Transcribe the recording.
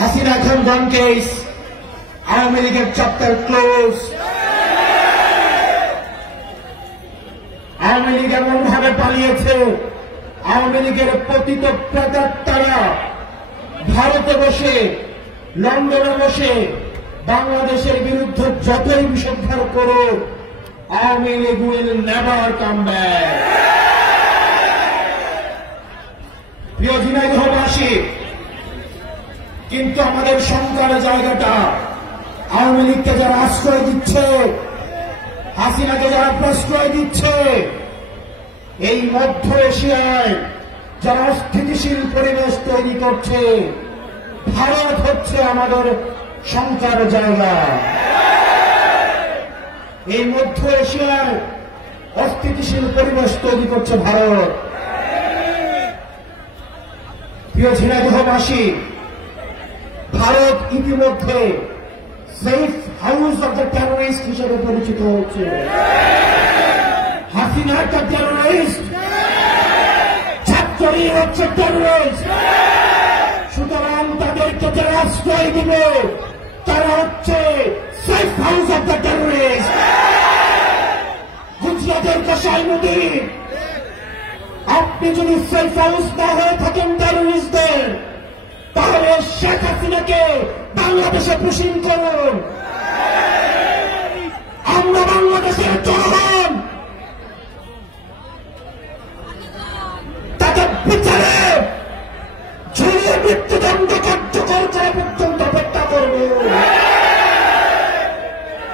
হাসিনা খান case, Awami লীগের chapter close. Awami League এমন ভাবে পালিয়েছে, আওয়ামী লীগের পতিত প্রেতাত্মারা ভারতে বসে, লন্ডনে বসে বাংলাদেশের বিরুদ্ধে যতই বিষোদ্ধার করুক, Awami League will never come back. প্রিয় ঝিনাইদহবাসী, কিন্তু আমাদের শঙ্কার জায়গাটা আওয়ামী লীগকে যারা আশ্রয় দিচ্ছে, হাসিনাকে যারা প্রশ্রয় দিচ্ছে, এই মধ্য এশিয়ায় যারা অস্থিতিশীল পরিবেশ তৈরি করছে, ভারত হচ্ছে আমাদের শঙ্কার জায়গা। এই মধ্য এশিয়ায় অস্থিতিশীল পরিবেশ তৈরি করছে ভারত। প্রিয় ঝিনাইদহবাসী, ভারত ইতিমধ্যে safe house of the terrorist হিসেবে পরিচিত হচ্ছে। হাসিনা একটা টেরোরিস্ট, ছাত্রী হচ্ছে টেরোরিস্ট। সুতরাং তাদেরকে যারা আশ্রয় দিবে তারা হচ্ছে safe house of the terrorist. গুজরাটের কসাইমুদ্দিন, আপনি যদি সেফ হাউস না হয়ে থাকেন টেরোরিস্টদের, তাহলে শেখ হাসিনাকে বাংলাদেশে পুশিং করুন। আমরা বাংলাদেশের জনগণ